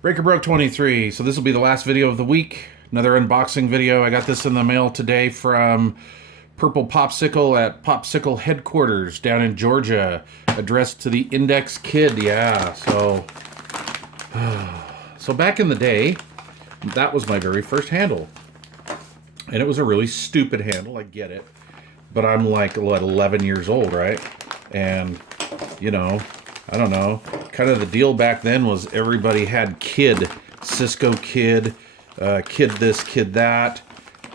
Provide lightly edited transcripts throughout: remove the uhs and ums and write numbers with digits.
Breaker Broke 23. So this will be the last video of the week. Another unboxing video. I got this in the mail today from Purple Popsicle at Popsicle headquarters down in Georgia, addressed to the Index Kid. Yeah, so back in the day, that was my very first handle. And it was a really stupid handle, I get it. But I'm like, what, 11 years old, right? And, you know, I don't know. Kind of the deal back then was everybody had Kid, Cisco Kid, Kid this, Kid that.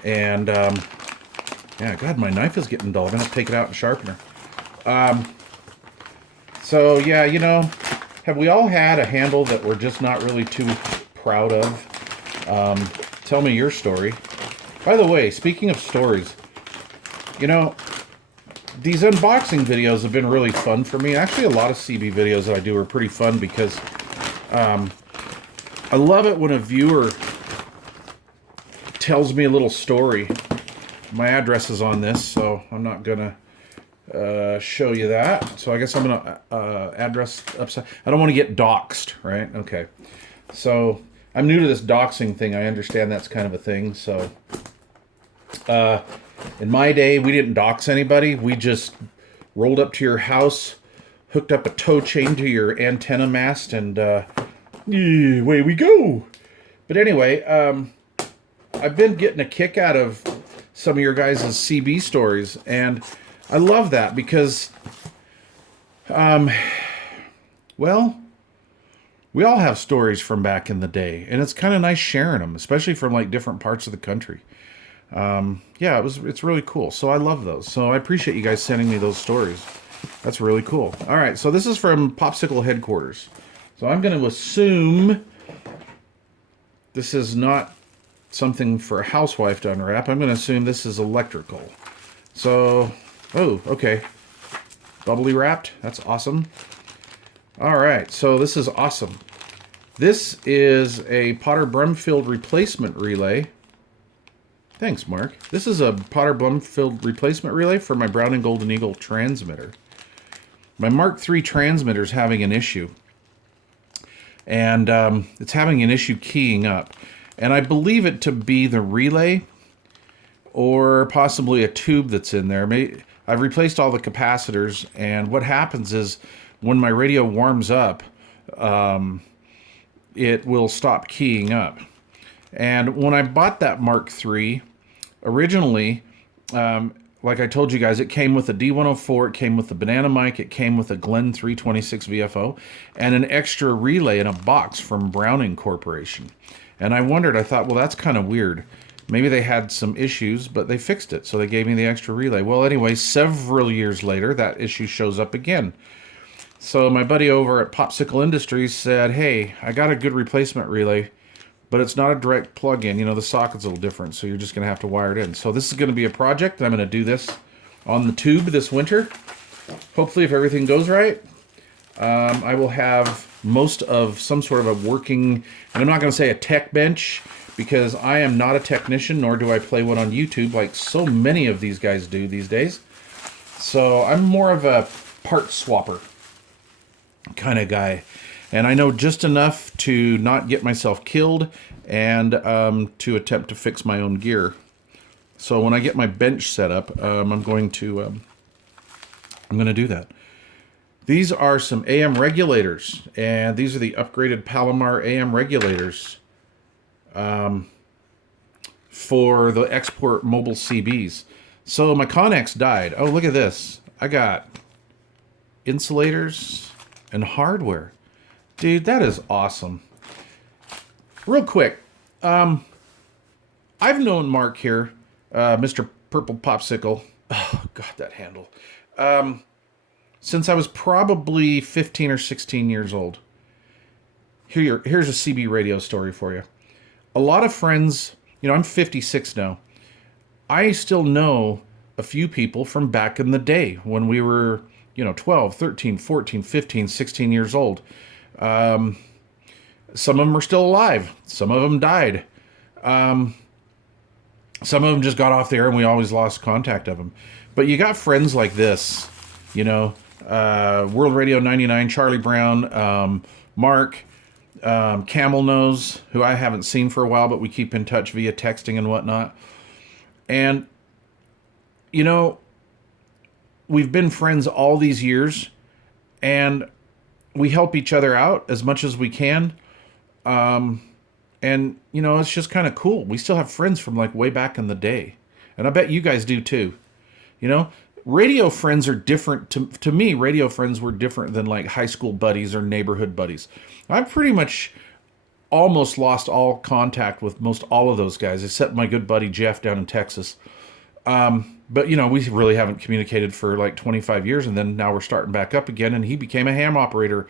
And, yeah, God, my knife is getting dull. I'm going to take it out and sharpen her. So, yeah, you know, have we all had a handle that we're just not really too proud of? Tell me your story. By the way, speaking of stories, you know, these unboxing videos have been really fun for me. Actually, a lot of CB videos that I do are pretty fun because I love it when a viewer tells me a little story. My address is on this, so I'm not going to show you that. So I guess I'm going to address upside. I don't want to get doxxed, right? Okay. So I'm new to this doxing thing. I understand that's kind of a thing, so... in my day, we didn't dox anybody. We just rolled up to your house, hooked up a tow chain to your antenna mast, and away we go. But anyway, I've been getting a kick out of some of your guys' CB stories, and I love that because, well, we all have stories from back in the day, and it's kind of nice sharing them, especially from like different parts of the country. Yeah, it's really cool. So I love those. So I appreciate you guys sending me those stories. That's really cool. All right, so this is from Popsicle headquarters. So I'm going to assume this is not something for a housewife to unwrap. I'm going to assume this is electrical. So, oh, okay. Bubbly wrapped. That's awesome. All right, so this is awesome. This is a Potter Brumfield replacement relay. Thanks, Mark. This is a Potter Brumfield replacement relay for my Brown and Golden Eagle transmitter. My Mark III transmitter is having an issue. And it's having an issue keying up. And I believe it to be the relay or possibly a tube that's in there. I've replaced all the capacitors, and what happens is when my radio warms up, it will stop keying up. And when I bought that Mark III, originally, like I told you guys, it came with a D104, it came with a banana mic, it came with a Glen 326 VFO, and an extra relay in a box from Browning Corporation. And I wondered, I thought, well, that's kind of weird. Maybe they had some issues, but they fixed it, so they gave me the extra relay. Well, anyway, several years later, that issue shows up again. So my buddy over at Popsicle Industries said, hey, I got a good replacement relay, but it's not a direct plug-in. You know, the socket's a little different, so you're just going to have to wire it in. So this is going to be a project, and I'm going to do this on the tube this winter. Hopefully, if everything goes right, I will have most of some sort of a working, and I'm not going to say a tech bench, because I am not a technician, nor do I play one on YouTube like so many of these guys do these days. So I'm more of a part swapper kind of guy. And I know just enough to not get myself killed and to attempt to fix my own gear. So when I get my bench set up, I'm going to do that. These are some AM regulators, and these are the upgraded Palomar AM regulators for the export mobile CBs. So my Connex died. Oh, look at this. I got insulators and hardware. Dude, that is awesome. Real quick, I've known Mark here, Mr. Purple Popsicle. Oh, God, that handle. Since I was probably 15 or 16 years old. Here's a CB radio story for you. A lot of friends, you know, I'm 56 now. I still know a few people from back in the day when we were, you know, 12, 13, 14, 15, 16 years old. Some of them are still alive. Some of them died. Some of them just got off the air and we always lost contact of them. But you got friends like this, you know, World Radio 99, Charlie Brown, Mark, Camel Nose, who I haven't seen for a while, but we keep in touch via texting and whatnot. And, you know, we've been friends all these years, and we help each other out as much as we can. And, you know, it's just kind of cool. We still have friends from like way back in the day. And I bet you guys do too. You know, radio friends are different. To me, radio friends were different than like high school buddies or neighborhood buddies. I've pretty much almost lost all contact with most all of those guys, except my good buddy Jeff down in Texas. But, you know, we really haven't communicated for like 25 years, and then now we're starting back up again, and he became a ham operator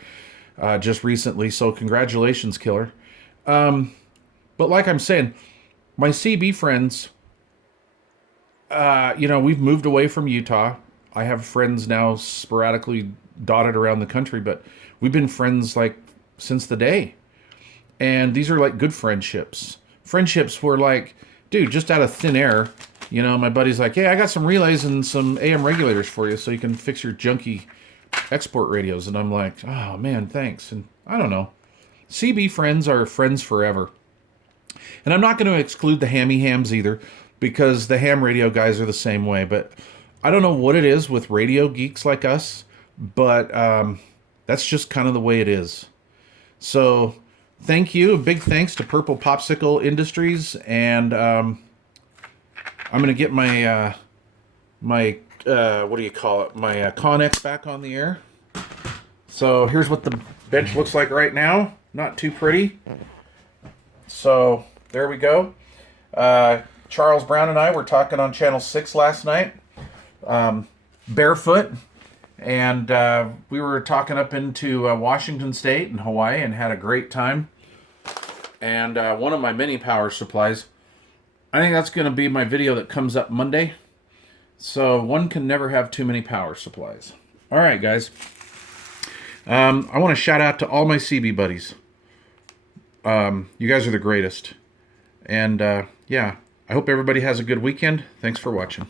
just recently, so congratulations, killer. But like I'm saying, my CB friends, you know, we've moved away from Utah. I have friends now sporadically dotted around the country, but we've been friends like since the day. And these are like good friendships. Friendships were like, dude, just out of thin air, you know, my buddy's like, hey, I got some relays and some AM regulators for you so you can fix your junky export radios. And I'm like, oh man, thanks. And I don't know. CB friends are friends forever. And I'm not going to exclude the hammy hams either, because the ham radio guys are the same way. But I don't know what it is with radio geeks like us, but that's just kind of the way it is. So thank you. A big thanks to Purple Popsicle Industries. And I'm going to get my, what do you call it? My Connex back on the air. So here's what the bench looks like right now. Not too pretty. So there we go. Charles Brown and I were talking on Channel 6 last night, barefoot, and we were talking up into Washington State and Hawaii and had a great time. And one of my mini power supplies, I think that's going to be my video that comes up Monday. So one can never have too many power supplies. All right, guys. I want to shout out to all my CB buddies. You guys are the greatest. And yeah, I hope everybody has a good weekend. Thanks for watching.